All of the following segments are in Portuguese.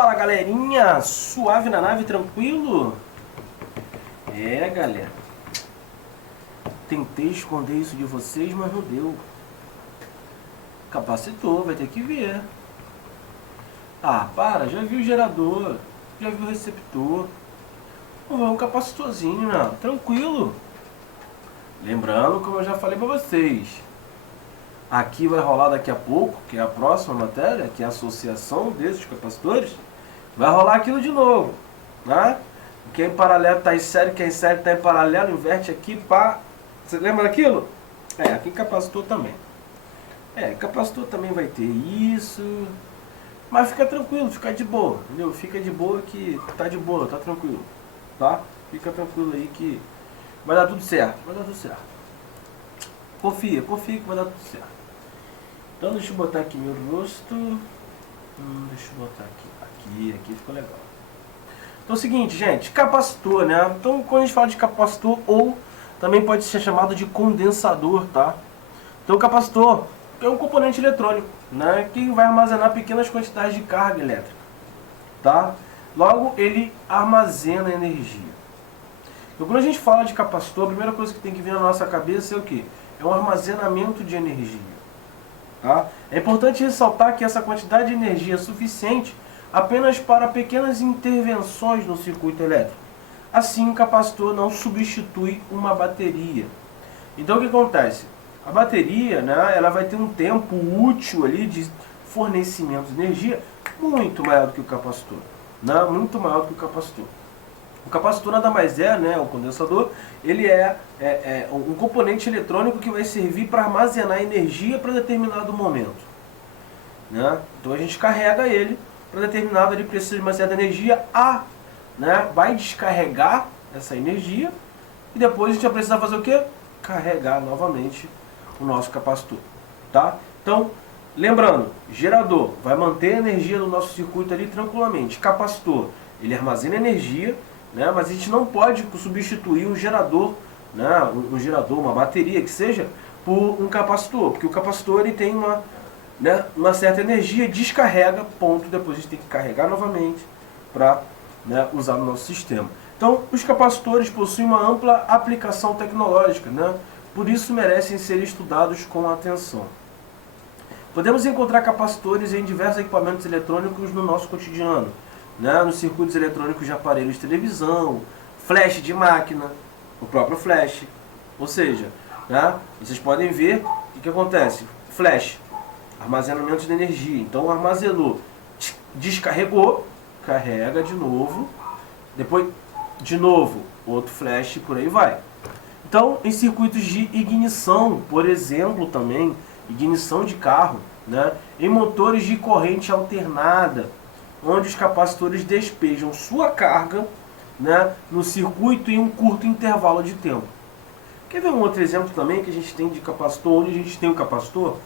Fala galerinha, suave na nave, tranquilo? Galera, tentei esconder isso de vocês, mas não deu. Capacitor, vai ter que ver. Ah, para, já vi o gerador, já vi o receptor. Vamos ver um capacitorzinho, né? Tranquilo. Lembrando, como eu já falei pra vocês, aqui vai rolar daqui a pouco, que é a próxima matéria, que é a associação desses capacitores. Vai rolar aquilo de novo, né? Quem em paralelo está em série, quem em série está em paralelo, inverte aqui, pá. Você lembra daquilo? Aqui em capacitor também. Capacitor também vai ter isso. Mas fica tranquilo, fica de boa, entendeu? Fica de boa que tá de boa, tá tranquilo, tá? Fica tranquilo aí que vai dar tudo certo, vai dar tudo certo. Confia que vai dar tudo certo. Então deixa eu botar aqui meu rosto. Deixa eu botar aqui ficou legal. Então é o seguinte, gente, capacitor, né? Então quando a gente fala de capacitor, ou também pode ser chamado de condensador, tá? Então o capacitor é um componente eletrônico, né? Que vai armazenar pequenas quantidades de carga elétrica, tá? Logo, ele armazena energia. Então quando a gente fala de capacitor, a primeira coisa que tem que vir na nossa cabeça é o quê? É um armazenamento de energia. Tá? É importante ressaltar que essa quantidade de energia é suficiente apenas para pequenas intervenções no circuito elétrico. Assim, o capacitor não substitui uma bateria. Então, o que acontece? A bateria, né, ela vai ter um tempo útil ali de fornecimento de energia muito maior do que o capacitor. Né? Muito maior do que o capacitor. O capacitor nada mais é, né, o condensador, ele é um componente eletrônico que vai servir para armazenar energia para determinado momento. Né? Então a gente carrega ele para determinado, ele precisa de uma certa energia, né, vai descarregar essa energia e depois a gente vai precisar fazer o quê? Carregar novamente o nosso capacitor. Tá? Então, lembrando, gerador vai manter a energia do nosso circuito ali tranquilamente. Capacitor, ele armazena energia, né, mas a gente não pode substituir um gerador, né, um gerador, uma bateria que seja, por um capacitor, porque o capacitor ele tem uma certa energia, descarrega, ponto, depois a gente tem que carregar novamente para, né, usar no nosso sistema. Então, os capacitores possuem uma ampla aplicação tecnológica, né, por isso merecem ser estudados com atenção. Podemos encontrar capacitores em diversos equipamentos eletrônicos no nosso cotidiano, né, nos circuitos eletrônicos de aparelhos de televisão, flash de máquina, o próprio flash. Ou seja, né, vocês podem ver o que acontece. Flash, armazenamento de energia. Então armazenou, descarregou, carrega de novo, depois de novo, outro flash, por aí vai. Então, em circuitos de ignição, por exemplo, também, ignição de carro, né, em motores de corrente alternada, onde os capacitores despejam sua carga, né, no circuito em um curto intervalo de tempo. Quer ver um outro exemplo também que a gente tem de capacitor, onde a gente tem um capacitor?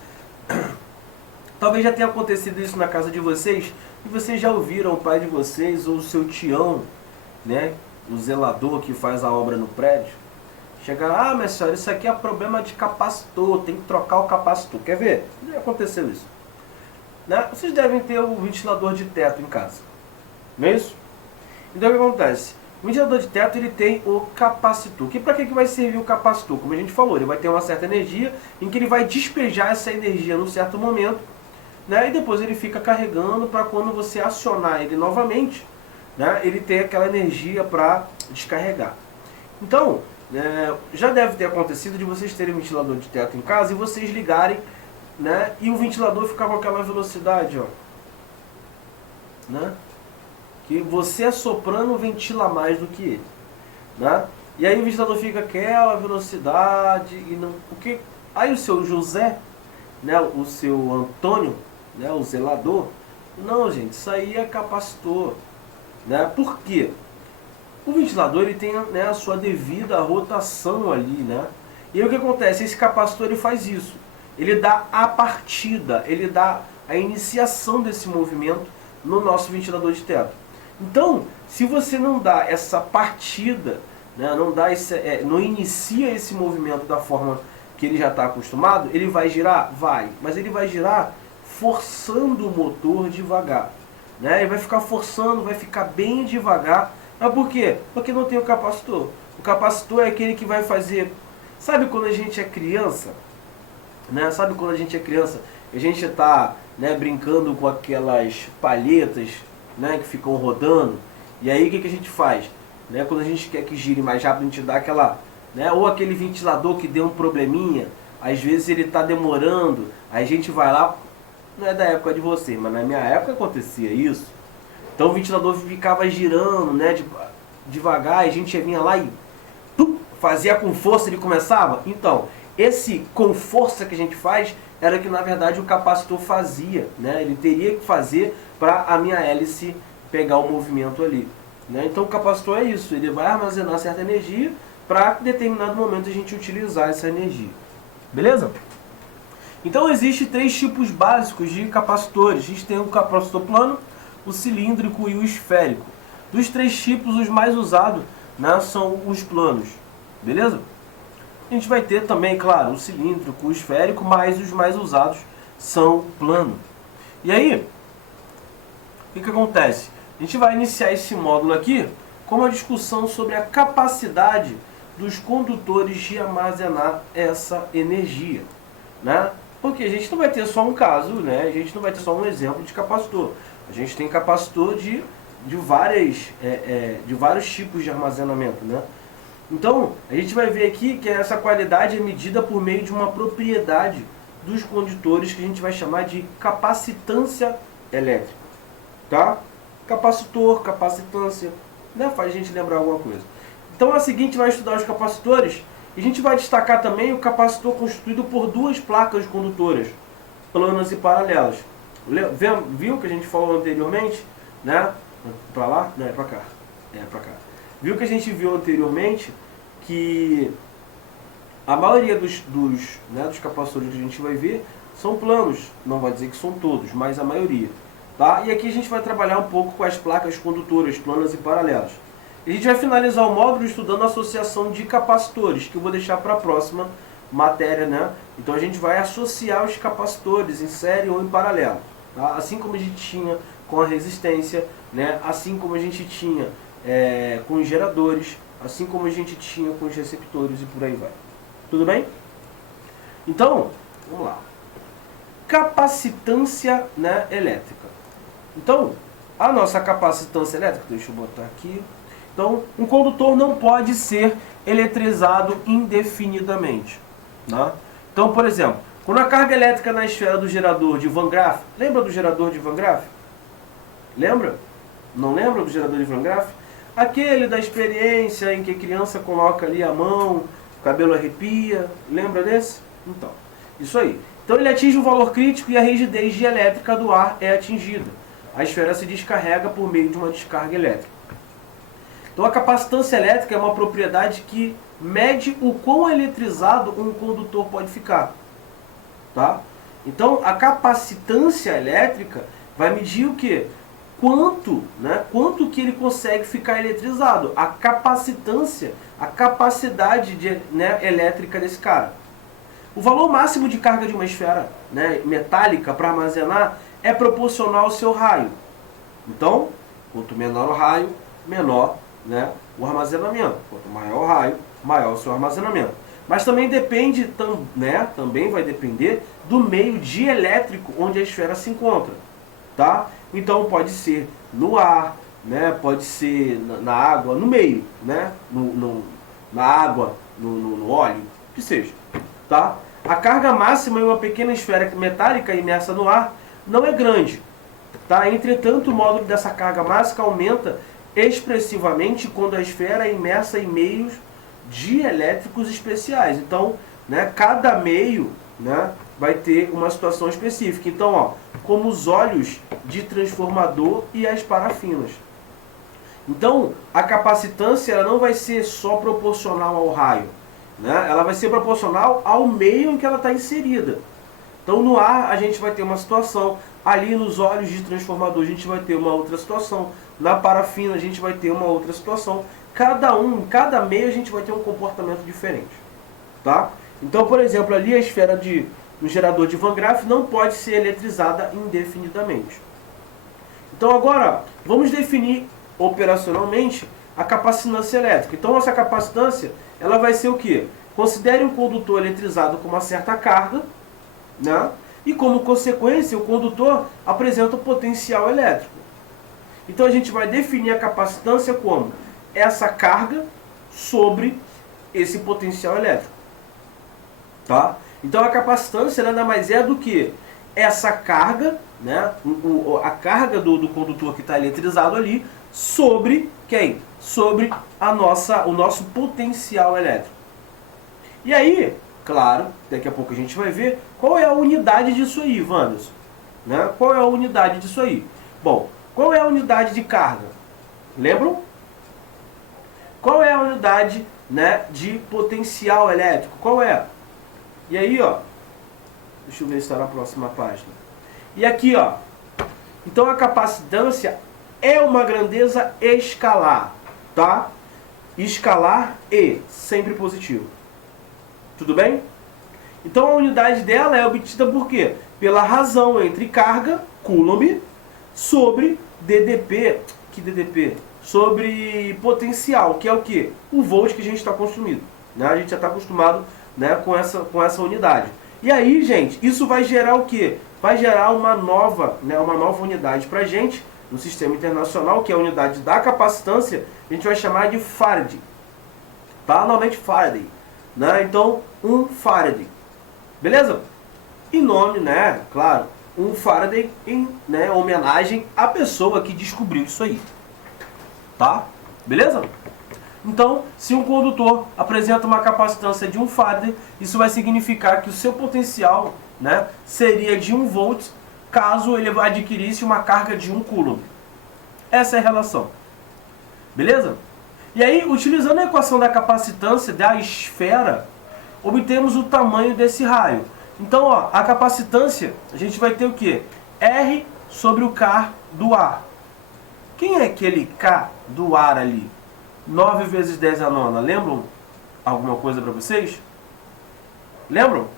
Talvez já tenha acontecido isso na casa de vocês, e vocês já ouviram o pai de vocês ou o seu tião, né, o zelador que faz a obra no prédio, chegar, minha senhora, isso aqui é problema de capacitor, tem que trocar o capacitor. Quer ver? Já aconteceu isso. Né? Vocês devem ter o ventilador de teto em casa, não é isso? Então o que acontece? O ventilador de teto ele tem o capacitor. Para que vai servir o capacitor? Como a gente falou, ele vai ter uma certa energia em que ele vai despejar essa energia num certo momento, né? E depois ele fica carregando para quando você acionar ele novamente, né, ele ter aquela energia para descarregar. Então, já deve ter acontecido de vocês terem um ventilador de teto em casa e vocês ligarem, né, e o ventilador ficar com aquela velocidade, ó, né, que você assoprando ventila mais do que ele, né, e aí o ventilador fica aquela velocidade e não, porque aí o seu José, né, o seu Antônio, né, o zelador, não, gente, isso aí é capacitor, né, por quê? O ventilador ele tem, né, a sua devida rotação ali, né, e aí o que acontece? Esse capacitor ele faz isso. Ele dá a partida, ele dá a iniciação desse movimento no nosso ventilador de teto. Então, se você não dá essa partida, né, não inicia esse movimento da forma que ele já está acostumado, ele vai girar? Vai. Mas ele vai girar forçando o motor devagar. né? E vai ficar forçando, vai ficar bem devagar. Mas por quê? Porque não tem o capacitor. O capacitor é aquele que vai fazer... Sabe quando a gente é criança? Né? Sabe quando a gente é criança? A gente está, né, brincando com aquelas palhetas, né, que ficam rodando. E aí o que a gente faz? Né? Quando a gente quer que gire mais rápido, a gente dá aquela... Né? Ou aquele ventilador que deu um probleminha. Às vezes ele está demorando. Aí a gente vai lá... Não é da época de você, mas na minha época acontecia isso. Então o ventilador ficava girando, né, devagar, e a gente vinha lá e fazia com força, ele começava. Então, esse com força que a gente faz era que na verdade o capacitor fazia, né? Ele teria que fazer para a minha hélice pegar o movimento ali, né? Então o capacitor é isso, ele vai armazenar certa energia para em determinado momento a gente utilizar essa energia. Beleza? Então existem 3 tipos básicos de capacitores. A gente tem o capacitor plano, o cilíndrico e o esférico. Dos 3 tipos, os mais usados, né, são os planos. Beleza? A gente vai ter também, claro, o cilíndrico, o esférico, mas os mais usados são plano. E aí, o que acontece? A gente vai iniciar esse módulo aqui com uma discussão sobre a capacidade dos condutores de armazenar essa energia, né? Porque a gente não vai ter só um caso, né? A gente não vai ter só um exemplo de capacitor. A gente tem capacitor de vários tipos de armazenamento, né? Então, a gente vai ver aqui que essa qualidade é medida por meio de uma propriedade dos condutores que a gente vai chamar de capacitância elétrica, tá? Capacitor, capacitância, né? Faz a gente lembrar alguma coisa. Então, a seguinte vai estudar os capacitores. E a gente vai destacar também o capacitor constituído por 2 placas condutoras, planas e paralelas. Viu que a gente falou anteriormente? Né? Para lá? Não, é para cá. É para cá. Viu que a gente viu anteriormente que a maioria dos capacitores que a gente vai ver são planos. Não vai dizer que são todos, mas a maioria. Tá? E aqui a gente vai trabalhar um pouco com as placas condutoras, planas e paralelas. A gente vai finalizar o módulo estudando a associação de capacitores, que eu vou deixar para a próxima matéria, né? Então a gente vai associar os capacitores em série ou em paralelo, tá? Assim como a gente tinha com a resistência, né? Assim como a gente tinha com os geradores, assim como a gente tinha com os receptores e por aí vai. Tudo bem? Então, vamos lá. Capacitância, né, elétrica. Então, a nossa capacitância elétrica, deixa eu botar aqui. Então, um condutor não pode ser eletrizado indefinidamente, né? Então, por exemplo, quando a carga elétrica na esfera do gerador de Van Graff, lembra do gerador de Van Graff? Lembra? Não lembra do gerador de Van Graff? Aquele da experiência em que a criança coloca ali a mão, o cabelo arrepia, lembra desse? Então, isso aí. Então ele atinge um valor crítico e a rigidez dielétrica do ar é atingida. A esfera se descarrega por meio de uma descarga elétrica. Então a capacitância elétrica é uma propriedade que mede o quão eletrizado um condutor pode ficar, tá? Então a capacitância elétrica vai medir o quê? Quanto que ele consegue ficar eletrizado. A capacitância, a capacidade elétrica desse cara. O valor máximo de carga de uma esfera, né, metálica para armazenar é proporcional ao seu raio. Então, quanto menor o raio, menor, né, o armazenamento. Quanto maior o raio, maior o seu armazenamento. Mas também depende, também vai depender do meio dielétrico onde a esfera se encontra, tá? Então pode ser no ar, né, pode ser na água, no meio, né, na água, no óleo, que seja, tá? A carga máxima em uma pequena esfera metálica imersa no ar não é grande, tá? Entretanto, o módulo dessa carga máxima aumenta expressivamente quando a esfera é imersa em meios dielétricos especiais. Então, né, cada meio, né, vai ter uma situação específica. Então, ó, como os óleos de transformador e as parafinas. Então, a capacitância ela não vai ser só proporcional ao raio, né? Ela vai ser proporcional ao meio em que ela está inserida. Então, no ar a gente vai ter uma situação, ali nos óleos de transformador a gente vai ter uma outra situação, na parafina a gente vai ter uma outra situação. Cada meio a gente vai ter um comportamento diferente, tá? Então, por exemplo, ali a esfera no gerador de Van Graff não pode ser eletrizada indefinidamente. Então agora, vamos definir operacionalmente a capacitância elétrica. Então essa capacitância, ela vai ser o quê? Considere um condutor eletrizado com uma certa carga, né? E como consequência, o condutor apresenta um potencial elétrico. Então a gente vai definir a capacitância como essa carga sobre esse potencial elétrico. Tá? Então a capacitância nada mais é do que essa carga, né? A carga do condutor que está eletrizado ali sobre quem? Sobre o nosso potencial elétrico. E aí, claro, daqui a pouco a gente vai ver qual é a unidade disso aí, Wanderson. Né? Qual é a unidade disso aí? Bom, qual é a unidade de carga? Lembram? Qual é a unidade, né, de potencial elétrico? Qual é? E aí, ó, deixa eu ver se está na próxima página. E aqui, ó, então a capacitância é uma grandeza escalar, tá? Escalar e sempre positivo. Tudo bem? Então a unidade dela é obtida por quê? Pela razão entre carga, Coulomb, sobre DDP, que DDP? Sobre potencial, que é o quê? O volt que a gente está consumindo. Né? A gente já está acostumado, né, com essa unidade. E aí, gente, isso vai gerar o quê? Vai gerar uma nova unidade para a gente, no sistema internacional, que é a unidade da capacitância, a gente vai chamar de Farad. Tá? Normalmente Faraday. Né? Então, 1 Farad. Beleza? Em nome, né, claro, 1 Faraday em, né, homenagem à pessoa que descobriu isso aí. Tá? Beleza? Então, se um condutor apresenta uma capacitância de 1 Faraday, isso vai significar que o seu potencial, né, seria de 1 volt, caso ele adquirisse uma carga de 1 Coulomb. Essa é a relação. Beleza? E aí, utilizando a equação da capacitância da esfera, obtemos o tamanho desse raio. Então, ó, a capacitância, a gente vai ter o quê? R sobre o K do ar. Quem é aquele K do ar ali? 9 vezes 10 a nona. Lembram alguma coisa para vocês? Lembram?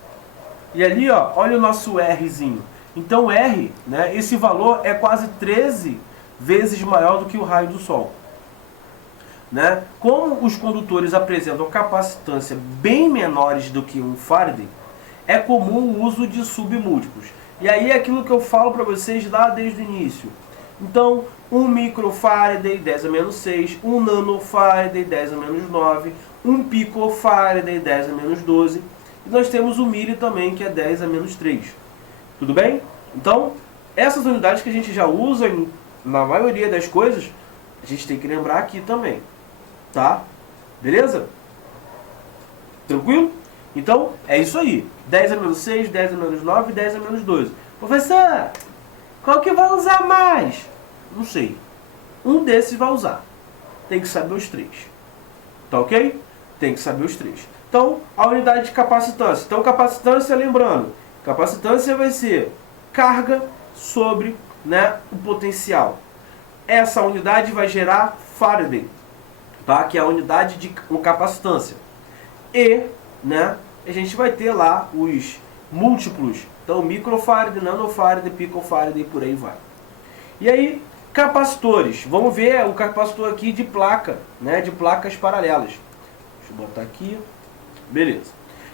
E ali, ó, olha o nosso Rzinho. Então, R, né, esse valor é quase 13 vezes maior do que o raio do Sol. Né? Como os condutores apresentam capacitância bem menores do que 1 Faraday, é comum o uso de submúltiplos. E aí é aquilo que eu falo para vocês lá desde o início. Então, 1 microfaraday, 10 a menos 6, 1 nanofaraday, 10 a menos 9, 1 picofaraday, 10 a menos 12. E nós temos o milli também, que é 10 a menos 3. Tudo bem? Então, essas unidades que a gente já usa na maioria das coisas, a gente tem que lembrar aqui também. Tá? Beleza? Tranquilo? Então, é isso aí. 10 a menos 6, 10 a menos 9 e 10 a menos 12. Professor, qual que vai usar mais? Não sei. Um desses vai usar. Tem que saber os três. Tá ok? Tem que saber os três. Então, a unidade de capacitância. Então, capacitância, lembrando, capacitância vai ser carga sobre, né, o potencial. Essa unidade vai gerar Faraday, tá? Que é a unidade de capacitância. E, né, a gente vai ter lá os múltiplos. Então, microfarad, nanofarad, picofarad e por aí vai. E aí, capacitores. Vamos ver o capacitor aqui de placa, né, de placas paralelas. Deixa eu botar aqui. Beleza.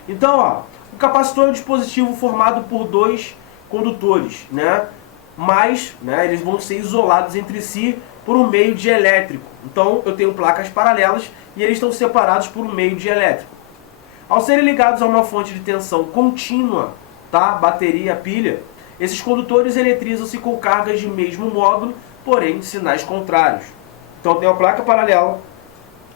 Então, ó, o capacitor é um dispositivo formado por dois condutores, né? Mas, né, eles vão ser isolados entre si por um meio dielétrico. Então, eu tenho placas paralelas e eles estão separados por um meio dielétrico. Ao serem ligados a uma fonte de tensão contínua, tá? Bateria, pilha, esses condutores eletrizam-se com cargas de mesmo módulo, porém de sinais contrários. Então, eu tenho uma placa paralela,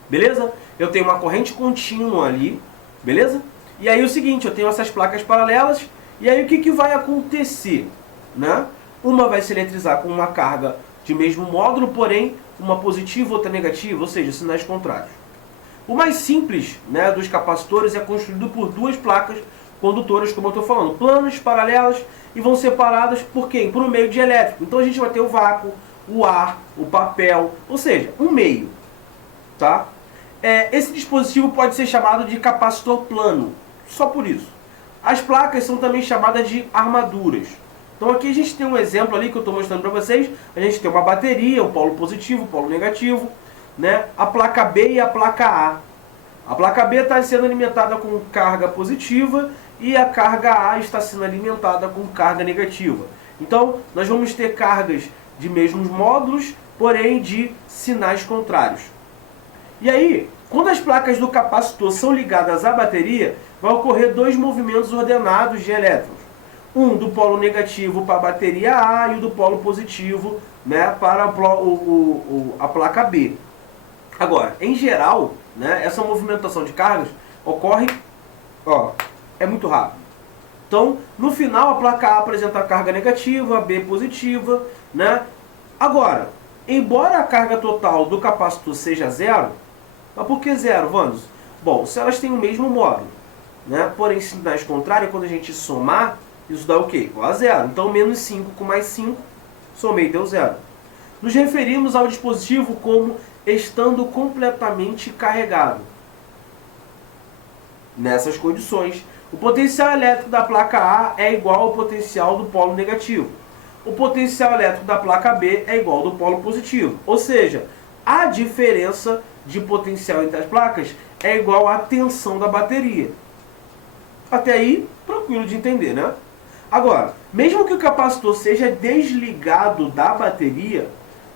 beleza? Eu tenho uma corrente contínua ali, beleza? E aí o seguinte, eu tenho essas placas paralelas, e aí o que vai acontecer? Né? Uma vai se eletrizar com uma carga de mesmo módulo, porém uma positiva, outra negativa, ou seja, sinais contrários. O mais simples, né, dos capacitores é construído por duas placas condutoras, como eu estou falando, planas, paralelas, e vão separadas por quem? Por um meio dielétrico. Então a gente vai ter o vácuo, o ar, o papel, ou seja, um meio. Tá? Esse dispositivo pode ser chamado de capacitor plano, só por isso. As placas são também chamadas de armaduras. Então aqui a gente tem um exemplo ali que eu estou mostrando para vocês. A gente tem uma bateria, o polo positivo, o polo negativo, né? A placa B e a placa A. A placa B está sendo alimentada com carga positiva e a carga A está sendo alimentada com carga negativa. Então nós vamos ter cargas de mesmos módulos, porém de sinais contrários. E aí, quando as placas do capacitor são ligadas à bateria, vai ocorrer dois movimentos ordenados de elétrons. Um do polo negativo para a bateria A e o do polo positivo, né, para a placa B. Agora, em geral, né, essa movimentação de cargas ocorre, é muito rápido. Então, no final, a placa A apresenta a carga negativa, a B positiva, né? Agora, embora a carga total do capacitor seja zero, mas por que zero, Wanderson? Bom, se elas têm o mesmo módulo, né? Porém, sinais contrários, quando a gente somar, isso dá o quê? Igual a zero. Então, menos 5 com mais 5, somei, deu zero. Nos referimos ao dispositivo como estando completamente carregado. Nessas condições, o potencial elétrico da placa A é igual ao potencial do polo negativo. O potencial elétrico da placa B é igual ao do polo positivo. Ou seja, a diferença de potencial entre as placas é igual à tensão da bateria. Até aí, tranquilo de entender, né? Agora, mesmo que o capacitor seja desligado da bateria,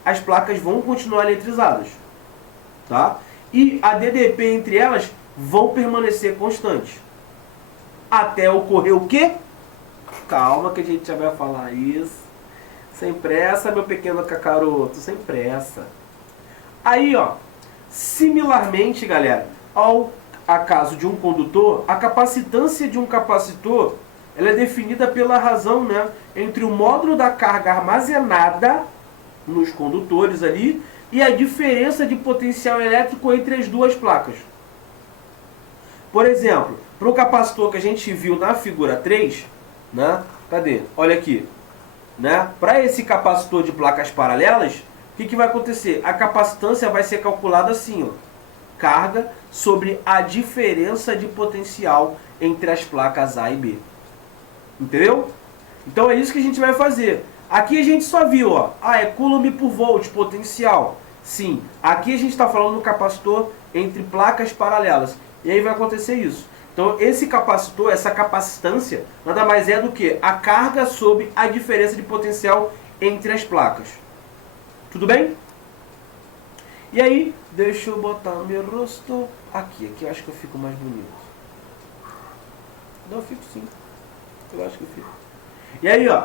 as placas vão continuar eletrizadas, tá? E a DDP entre elas vão permanecer constantes. Até ocorrer o quê? Calma que a gente já vai falar isso. Sem pressa, meu pequeno cacaroto, sem pressa. Aí, ó, similarmente, galera, ao caso de um condutor, a capacitância de um capacitor, ela é definida pela razão, né, entre o módulo da carga armazenada nos condutores ali e a diferença de potencial elétrico entre as duas placas. Por exemplo, para o capacitor que a gente viu na figura 3, né? Cadê? Olha aqui. Né? Para esse capacitor de placas paralelas, o que vai acontecer? A capacitância vai ser calculada assim, ó. Carga sobre a diferença de potencial entre as placas A e B. Entendeu? Então é isso que a gente vai fazer. Aqui a gente só viu, ó, é coulomb por volt, potencial. Sim, aqui a gente está falando do capacitor entre placas paralelas. E aí vai acontecer isso. Então esse capacitor, essa capacitância, nada mais é do que a carga sobre a diferença de potencial entre as placas. Tudo bem? E aí, deixa eu botar o meu rosto aqui eu acho que eu fico mais bonito. Não, eu fico sim. Eu acho que eu fico. E aí, ó,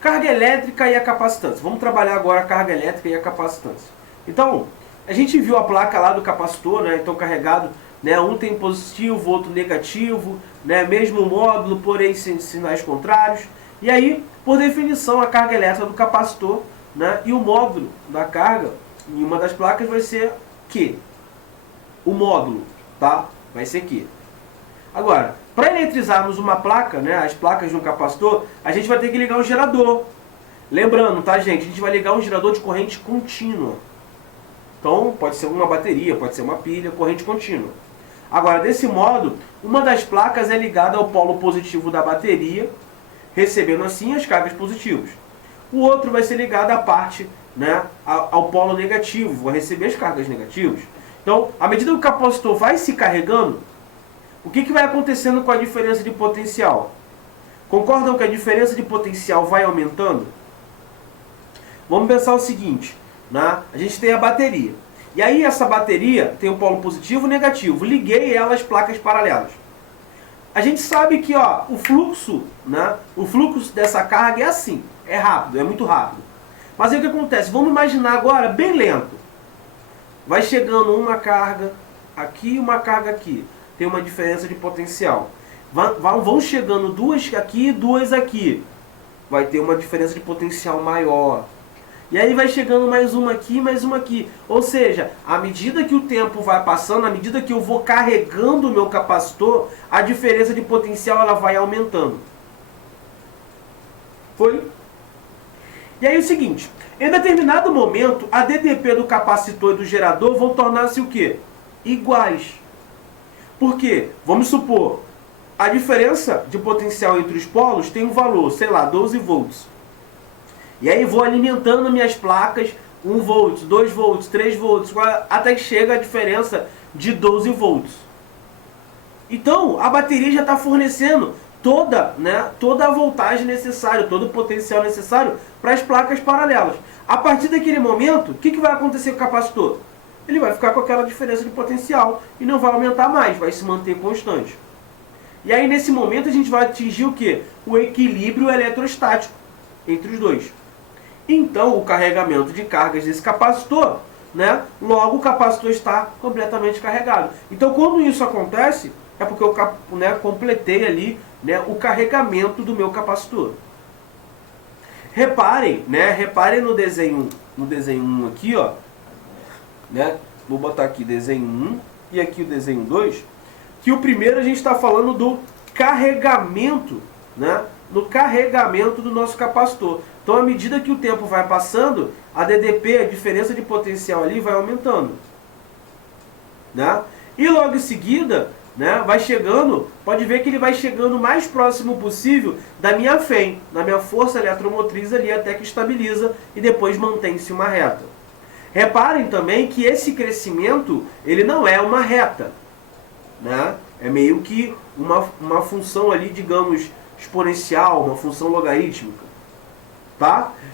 carga elétrica e a capacitância. Vamos trabalhar agora a carga elétrica e a capacitância. Então, a gente viu a placa lá do capacitor, né? Então carregado, né? Um tem positivo, outro negativo, né? Mesmo módulo, porém sem sinais contrários. E aí, por definição, a carga elétrica do capacitor, né? E o módulo da carga em uma das placas vai ser Q. O módulo, tá? Vai ser Q. Agora, para eletrizarmos uma placa, né? As placas de um capacitor, a gente vai ter que ligar um gerador. Lembrando, tá, gente? A gente vai ligar um gerador de corrente contínua. Então, pode ser uma bateria, pode ser uma pilha, corrente contínua. Agora, desse modo, uma das placas é ligada ao polo positivo da bateria, recebendo assim as cargas positivas. O outro vai ser ligado à parte, né, ao polo negativo, vai receber as cargas negativas. Então, à medida que o capacitor vai se carregando, o que vai acontecendo com a diferença de potencial? Concordam que a diferença de potencial vai aumentando? Vamos pensar o seguinte, né? A gente tem a bateria. E aí essa bateria tem o polo positivo e negativo. Liguei ela às placas paralelas. A gente sabe que, ó, o fluxo, né? O fluxo dessa carga é assim. É rápido, é muito rápido. Mas aí o que acontece? Vamos imaginar agora bem lento. Vai chegando uma carga aqui e uma carga aqui. Tem uma diferença de potencial. Vão chegando duas aqui e duas aqui. Vai ter uma diferença de potencial maior. E aí vai chegando mais uma aqui, mais uma aqui. Ou seja, à medida que o tempo vai passando, à medida que eu vou carregando o meu capacitor, a diferença de potencial ela vai aumentando. Foi? E aí é o seguinte, em determinado momento, a DDP do capacitor e do gerador vão tornar-se o quê? Iguais. Por quê? Vamos supor, a diferença de potencial entre os polos tem um valor, sei lá, 12 volts. E aí vou alimentando minhas placas 1 volt, 2 volts, 3 volts, até que chega a diferença de 12 volts. Então, a bateria já está fornecendo toda a voltagem necessária, todo o potencial necessário para as placas paralelas. A partir daquele momento, o que vai acontecer com o capacitor? Ele vai ficar com aquela diferença de potencial e não vai aumentar mais, vai se manter constante. E aí, nesse momento, a gente vai atingir o quê? O equilíbrio eletrostático entre os dois. Então, o carregamento de cargas desse capacitor, logo o capacitor está completamente carregado. Então, quando isso acontece, é porque eu completei ali o carregamento do meu capacitor. Reparem no desenho 1 aqui, ó, vou botar aqui desenho 1 e aqui o desenho 2, que o primeiro a gente está falando do carregamento, no carregamento do nosso capacitor. Então, à medida que o tempo vai passando, a DDP, a diferença de potencial ali, vai aumentando. E logo em seguida, vai chegando, pode ver que ele vai chegando o mais próximo possível da minha FEM, da minha força eletromotriz ali, até que estabiliza e depois mantém-se uma reta. Reparem também que esse crescimento, ele não é uma reta. É meio que uma função ali, digamos, exponencial, uma função logarítmica.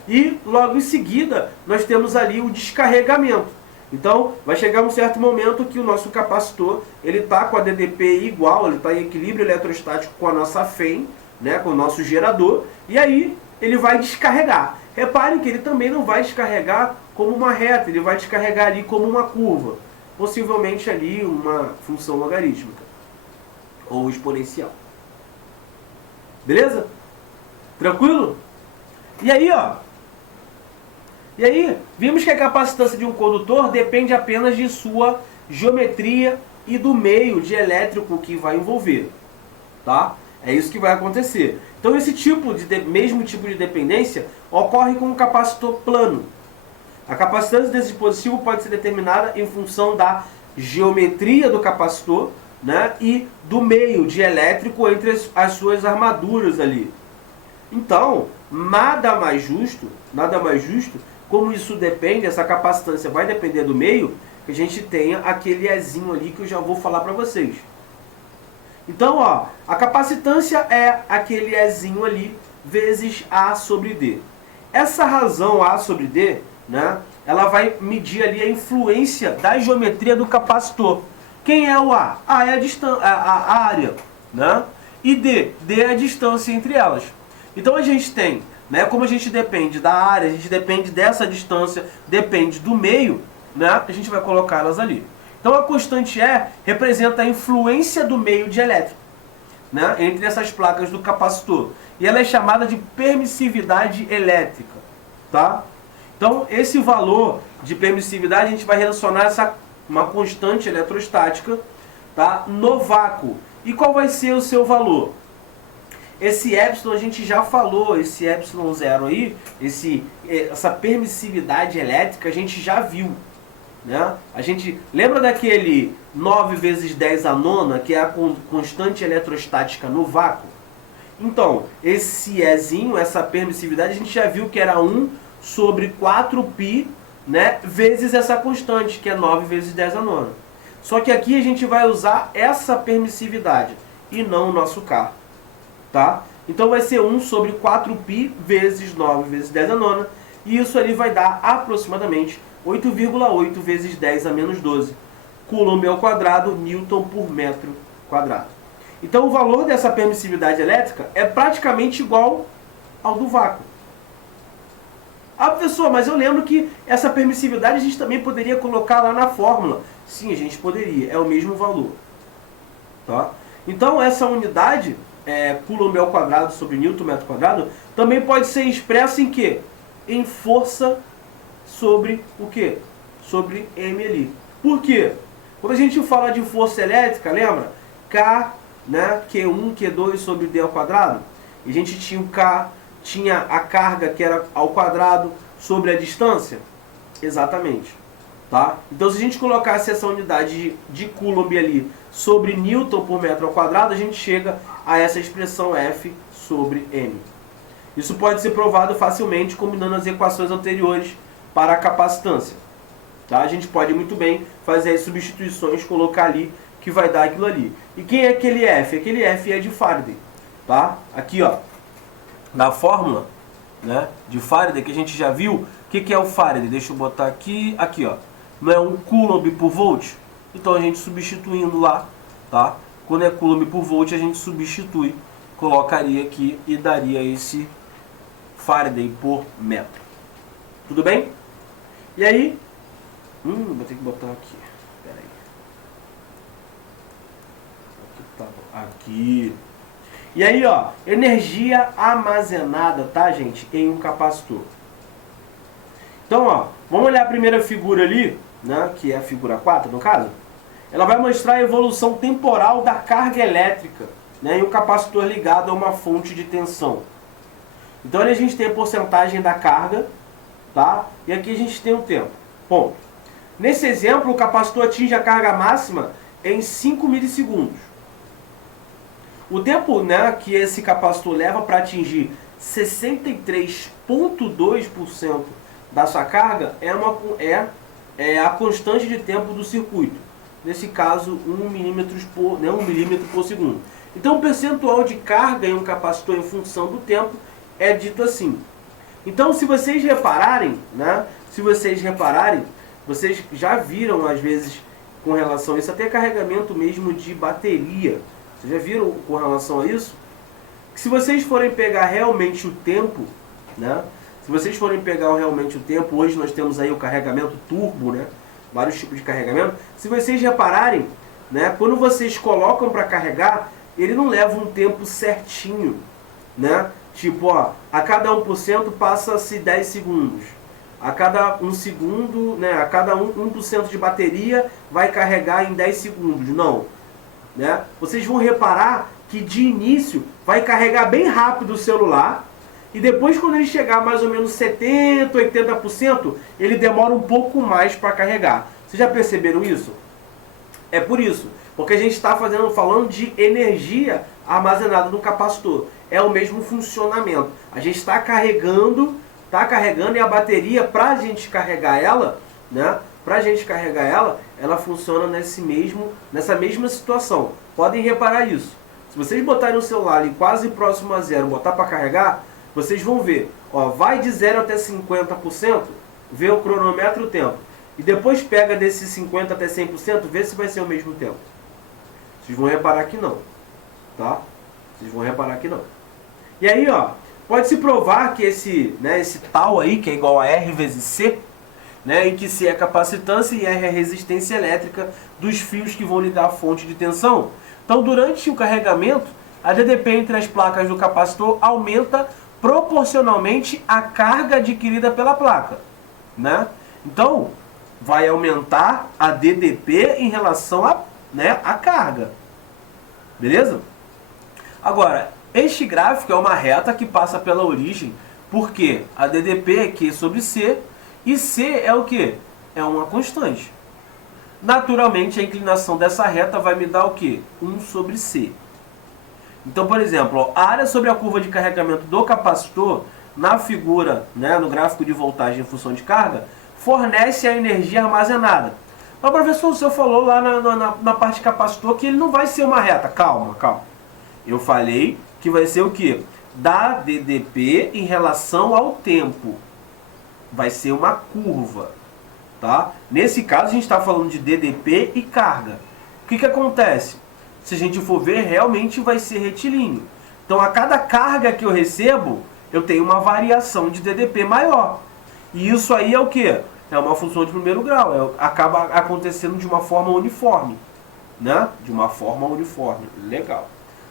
E logo em seguida nós temos ali o descarregamento. Então vai chegar um certo momento que o nosso capacitor ele está com a DDP igual, ele está em equilíbrio eletrostático com a nossa FEM, com o nosso gerador, e aí ele vai descarregar. Reparem que ele também não vai descarregar como uma reta, ele vai descarregar ali como uma curva, possivelmente ali uma função logarítmica ou exponencial. Beleza? Tranquilo? E aí, vimos que a capacitância de um condutor depende apenas de sua geometria e do meio de elétrico que vai envolver. É isso que vai acontecer. Então, esse mesmo tipo de dependência ocorre com um capacitor plano. A capacitância desse dispositivo pode ser determinada em função da geometria do capacitor, e do meio de elétrico entre as suas armaduras ali. Então, nada mais justo, como isso depende, essa capacitância vai depender do meio, que a gente tenha aquele Ezinho ali que eu já vou falar para vocês. Então, a capacitância é aquele Ezinho ali vezes A sobre D. Essa razão A sobre D, ela vai medir ali a influência da geometria do capacitor. Quem é o A? A é a área, e D é a distância entre elas. Então a gente tem, como a gente depende da área, a gente depende dessa distância, depende do meio, a gente vai colocá-las ali. Então a constante E representa a influência do meio dielétrico, entre essas placas do capacitor. E ela é chamada de permissividade elétrica. Então esse valor de permissividade a gente vai relacionar uma constante eletrostática no vácuo. E qual vai ser o seu valor? Esse epsilon a gente já falou, esse epsilon zero aí, essa permissividade elétrica a gente já viu. A gente lembra daquele 9 vezes 10 a nona, que é a constante eletrostática no vácuo? Então, esse Ezinho, essa permissividade, a gente já viu que era 1 sobre 4π, vezes essa constante, que é 9 vezes 10 a nona. Só que aqui a gente vai usar essa permissividade e não o nosso K. Então vai ser 1 sobre 4π vezes 9 vezes 10 a nona, e isso ali vai dar aproximadamente 8,8 vezes 10 a menos 12 coulomb ao quadrado, newton por metro quadrado. Então o valor dessa permissividade elétrica é praticamente igual ao do vácuo. Professor, mas eu lembro que essa permissividade a gente também poderia colocar lá na fórmula. Sim, a gente poderia, é o mesmo valor. Então essa unidade, coulomb ao quadrado sobre newton metro quadrado, também pode ser expressa em quê? Em força sobre o quê? Sobre M ali. Por quê? Quando a gente fala de força elétrica, lembra? K, Q1, Q2 sobre D ao quadrado. E a gente tinha o K, tinha a carga que era ao quadrado sobre a distância. Exatamente. Tá? Então, se a gente colocasse essa unidade de Coulomb ali sobre Newton por metro ao quadrado, a gente chega a essa expressão F sobre M. Isso pode ser provado facilmente combinando as equações anteriores para a capacitância. Tá? A gente pode muito bem fazer as substituições, colocar ali, que vai dar aquilo ali. E quem é aquele F? Aquele F é de Faraday. Tá? Aqui, ó, na fórmula, né, de Faraday, que a gente já viu, o que é o Faraday? Deixa eu botar aqui, ó. Não é um Coulomb por volt? Então a gente substituindo lá, tá? Quando é Coulomb por volt, a gente substitui, colocaria aqui e daria esse Faraday por metro. Tudo bem? E aí, vou ter que botar aqui. Pera aí. Aqui tá bom. Aqui. E aí, ó, energia armazenada, tá, gente, em um capacitor. Então, ó, vamos olhar a primeira figura ali, né, que é a figura 4, no caso. Ela vai mostrar a evolução temporal da carga elétrica, né, em um capacitor ligado a uma fonte de tensão. Então, ali a gente tem a porcentagem da carga, tá? E aqui a gente tem o tempo. Ponto. Nesse exemplo, o capacitor atinge a carga máxima em 5 milissegundos. O tempo, né, que esse capacitor leva para atingir 63,2% da sua carga é a constante de tempo do circuito. Nesse caso, 1 milímetro por segundo. Então, o percentual de carga em um capacitor em função do tempo é dito assim. Então, se vocês repararem, né, vocês já viram, às vezes, com relação a isso, até carregamento mesmo de bateria. Vocês já viram com relação a isso? Que se vocês forem pegar realmente o tempo, né? Se vocês forem pegar realmente o tempo, hoje nós temos aí o carregamento turbo, né? Vários tipos de carregamento. Se vocês repararem, né? Quando vocês colocam para carregar, ele não leva um tempo certinho, né? Tipo, ó, a cada 1% passa-se 10 segundos. A cada 1 segundo, né? A cada 1% de bateria vai carregar em 10 segundos. Não. Né? Vocês vão reparar que de início vai carregar bem rápido o celular e depois, quando ele chegar mais ou menos 70%, 80%, ele demora um pouco mais para carregar. Vocês já perceberam isso? É por isso, porque a gente está falando de energia armazenada no capacitor. É o mesmo funcionamento. A gente está carregando e a bateria, para a gente carregar ela, né? Ela funciona nessa mesma situação. Podem reparar isso. Se vocês botarem o celular ali quase próximo a zero, botar para carregar, vocês vão ver. Ó, vai de 0 até 50%, vê o cronômetro e o tempo. E depois pega desse 50% até 100%, vê se vai ser o mesmo tempo. Vocês vão reparar que não. Tá? Vocês vão reparar que não. E aí, ó, pode-se provar que esse tal aí, que é igual a R vezes C, né, em que C é a capacitância e R é a resistência elétrica dos fios que vão ligar a fonte de tensão. Então, durante o carregamento, a DDP entre as placas do capacitor aumenta proporcionalmente à carga adquirida pela placa, né? Então, vai aumentar a DDP em relação a, né, a carga. Beleza? Agora, este gráfico é uma reta que passa pela origem, porque a DDP é Q sobre C, e C é o quê? É uma constante. Naturalmente, a inclinação dessa reta vai me dar o quê? 1 sobre C. Então, por exemplo, ó, a área sobre a curva de carregamento do capacitor, na figura, né, no gráfico de voltagem em função de carga, fornece a energia armazenada. Mas, professor, o senhor falou lá na parte de capacitor que ele não vai ser uma reta. Calma, calma. Eu falei que vai ser o quê? Da DDP em relação ao tempo. Vai ser uma curva, tá? Nesse caso, a gente está falando de DDP e carga. O que acontece? Se a gente for ver, realmente vai ser retilíneo. Então, a cada carga que eu recebo, eu tenho uma variação de DDP maior. E isso aí é o quê? É uma função de primeiro grau. Acaba acontecendo de uma forma uniforme, né? De uma forma uniforme. Legal.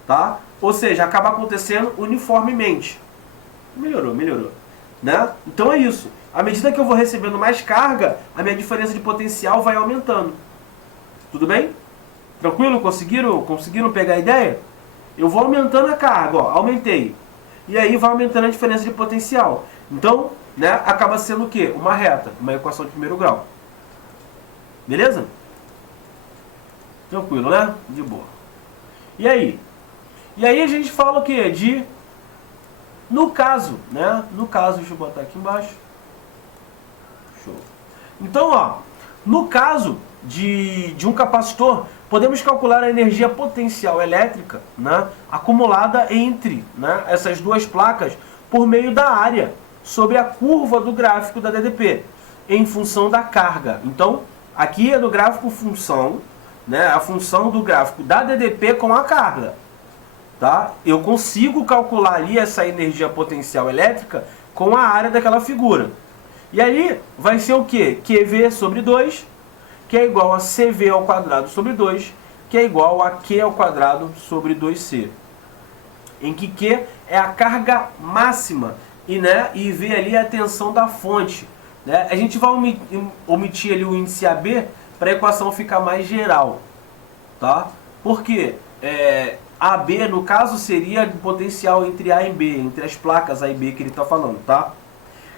Tá? Ou seja, acaba acontecendo uniformemente. Melhorou, melhorou. Né? Então é isso. À medida que eu vou recebendo mais carga, a minha diferença de potencial vai aumentando. Tudo bem? Tranquilo? Conseguiram pegar a ideia? Eu vou aumentando a carga, ó, aumentei. E aí vai aumentando a diferença de potencial. Então, né, acaba sendo o quê? Uma reta, uma equação de primeiro grau. Beleza? Tranquilo, né? De boa. E aí? E aí a gente fala o quê? De... No caso, né? No caso, deixa eu botar aqui embaixo. Show. Então, ó, no caso de um capacitor, podemos calcular a energia potencial elétrica, né, acumulada entre, né, essas duas placas por meio da área sobre a curva do gráfico da DDP, em função da carga. Então, aqui é do gráfico função, né, a função do gráfico da DDP com a carga. Tá? Eu consigo calcular ali essa energia potencial elétrica com a área daquela figura. E aí vai ser o quê? QV sobre 2, que é igual a CV ao quadrado sobre 2, que é igual a Q ao quadrado sobre 2C. Em que Q é a carga máxima e, né, e V ali é a tensão da fonte. Né? A gente vai omitir ali o índice AB para a equação ficar mais geral. Tá? Por quê? AB, no caso, seria o potencial entre A e B, entre as placas A e B que ele está falando, tá?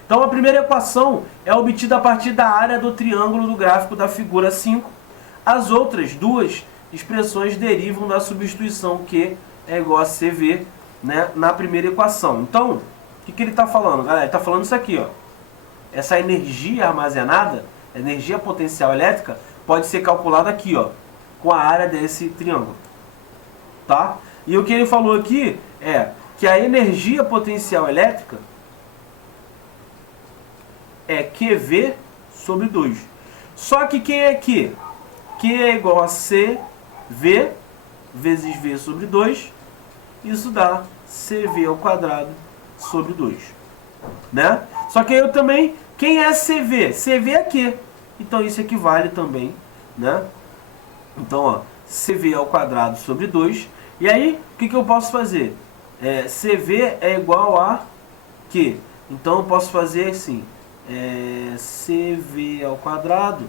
Então, a primeira equação é obtida a partir da área do triângulo do gráfico da figura 5. As outras duas expressões derivam da substituição Q é igual a CV, né, na primeira equação. Então, o que ele está falando, galera? Ele está falando isso aqui, ó. Essa energia armazenada, energia potencial elétrica, pode ser calculada aqui, ó, com a área desse triângulo. Tá? E o que ele falou aqui é que a energia potencial elétrica é QV sobre 2. Só que quem é Q? Q é igual a CV vezes V sobre 2. Isso dá CV ao quadrado sobre 2. Né? Só que eu também, quem é CV? CV é Q. Então isso equivale também, né? Então, ó, CV ao quadrado sobre 2. E aí, o que eu posso fazer? CV é igual a Q. Então, eu posso fazer assim. CV ao quadrado,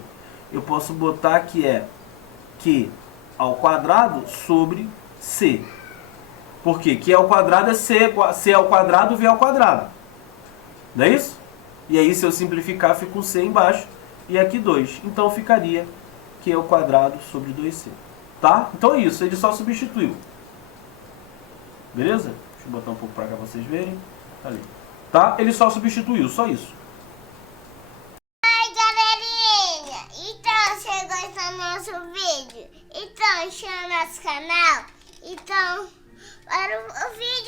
eu posso botar que é Q ao quadrado sobre C. Por quê? Q ao quadrado é C ao quadrado, V ao quadrado. Não é isso? E aí, se eu simplificar, fica um C embaixo. E aqui 2. Então, ficaria Q ao quadrado sobre 2C. Tá? Então é isso, ele só substituiu. Beleza? Deixa eu botar um pouco para cá pra vocês verem. Ali. Tá? Ele só substituiu, só isso. Oi, galerinha! Então, você gostou do nosso vídeo? Então, chama nosso canal. Então, para o vídeo.